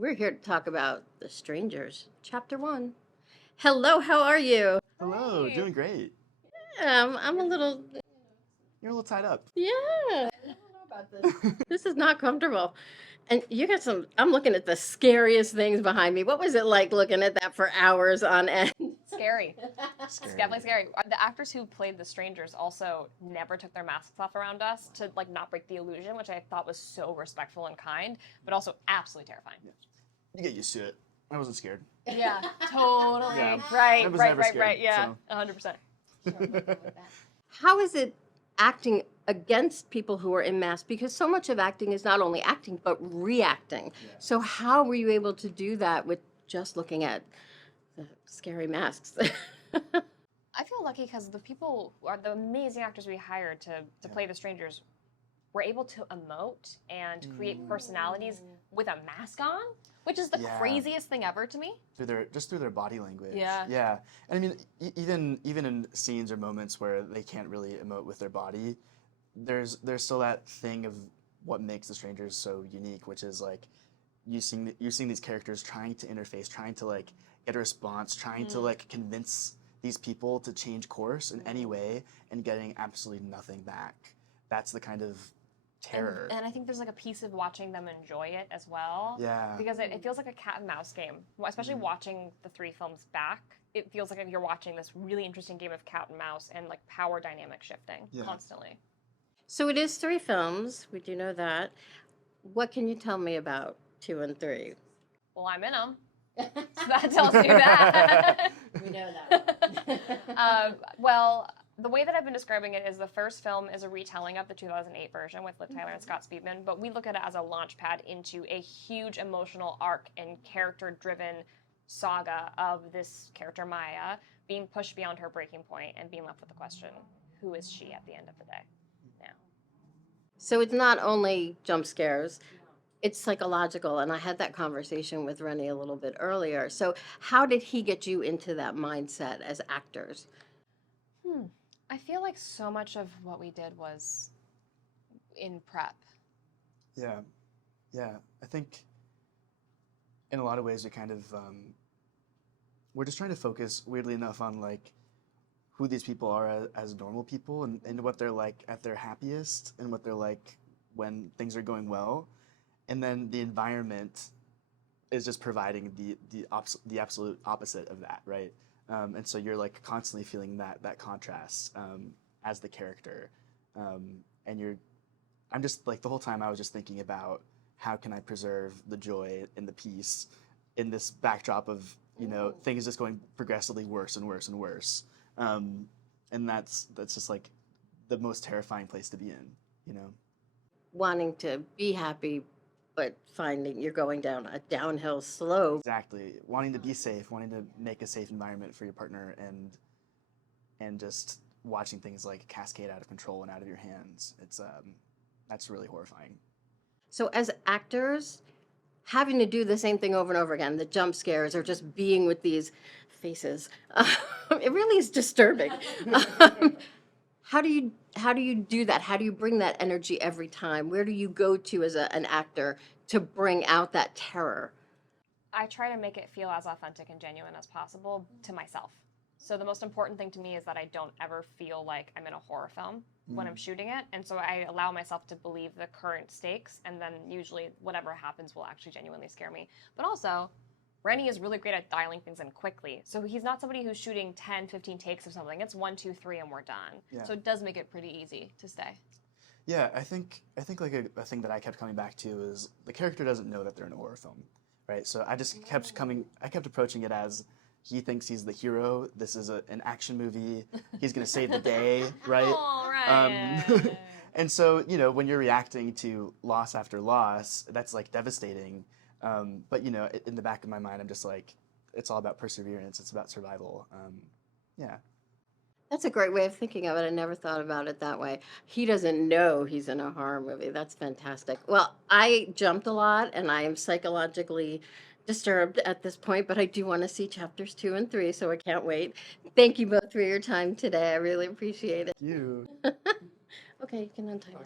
We're here to talk about The Strangers, Chapter 1. Hello, how are you? Hello, Hi. doing great. I'm a little, You're a little tied up. yeah. I don't know about this. This is not comfortable. And you got I'm looking at the scariest things behind me. What was it like looking at that for hours on end? Scary. It's Scary. definitely scary. The actors who played the strangers also never took their masks off around us to like not break the illusion, which I thought was so respectful and kind, but also absolutely terrifying. You get used to it. I wasn't scared. Yeah, totally. Yeah. Right, I was right, never right, scared, right. Yeah, so. 100%. How is it acting against people who are in masks? Because so much of acting is not only acting, but reacting. Yeah. So how were you able to do that with just looking at the scary masks? I feel lucky because the people, the amazing actors we hired to play the strangers, were able to emote and create personalities with a mask on, which is the Yeah. craziest thing ever to me. Through their body language. Yeah. Yeah. And I mean, even in scenes or moments where they can't really emote with their body, there's still that thing of what makes the strangers so unique, which is like you seeing these characters trying to interface, trying to like get a response, trying to like convince these people to change course in any way and getting absolutely nothing back. That's the kind of terror. And I think there's like a piece of watching them enjoy it as well. Yeah. Because it feels like a cat and mouse game. Especially watching the three films back, it feels like you're watching this really interesting game of cat and mouse and like power dynamic shifting constantly. So it is 3 films. We do know that. What can you tell me about 2 and 3? Well, I'm in them. So that tells you that. We know that. Well, the way that I've been describing it is the first film is a retelling of the 2008 version with Liv Tyler and Scott Speedman, but we look at it as a launch pad into a huge emotional arc and character-driven saga of this character, Maya, being pushed beyond her breaking point and being left with the question, who is she at the end of the day now? So it's not only jump scares, it's psychological. And I had that conversation with Rennie a little bit earlier. So how did he get you into that mindset as actors? I feel like so much of what we did was in prep. Yeah. Yeah. I think in a lot of ways we kind of we're just trying to focus weirdly enough on like who these people are as normal people and what they're like at their happiest and what they're like when things are going well. And then the environment is just providing the absolute opposite of that, right? And so you're like constantly feeling that contrast as the character, and I'm just like the whole time I was just thinking about how can I preserve the joy and the peace in this backdrop of things just going progressively worse and worse and worse, and that's just like the most terrifying place to be in, Wanting to be happy, but finding you're going down a downhill slope. Exactly. Wanting to be safe, wanting to make a safe environment for your partner, and just watching things like cascade out of control and out of your hands. It's that's really horrifying. So as actors, having to do the same thing over and over again, the jump scares or just being with these faces, it really is disturbing. How do you do that? How do you bring that energy every time? Where do you go to as an actor to bring out that terror? I try to make it feel as authentic and genuine as possible to myself. So the most important thing to me is that I don't ever feel like I'm in a horror film when I'm shooting it. And so I allow myself to believe the current stakes, and then usually whatever happens will actually genuinely scare me. But also, Rennie is really great at dialing things in quickly. So he's not somebody who's shooting 10, 15 takes of something. It's 1, 2, 3, and we're done. Yeah. So it does make it pretty easy to stay. Yeah, I think like a thing that I kept coming back to is the character doesn't know that they're in a horror film, right? So I just kept approaching it as he thinks he's the hero. This is an action movie. He's gonna save the day, right? All right. And so when you're reacting to loss after loss, that's like devastating. But in the back of my mind, I'm just like, it's all about perseverance. It's about survival. Yeah. That's a great way of thinking of it. I never thought about it that way. He doesn't know he's in a horror movie. That's fantastic. Well, I jumped a lot and I am psychologically disturbed at this point, but I do want to see chapters 2 and 3, so I can't wait. Thank you both for your time today. I really appreciate it. You. Okay, you can untie me.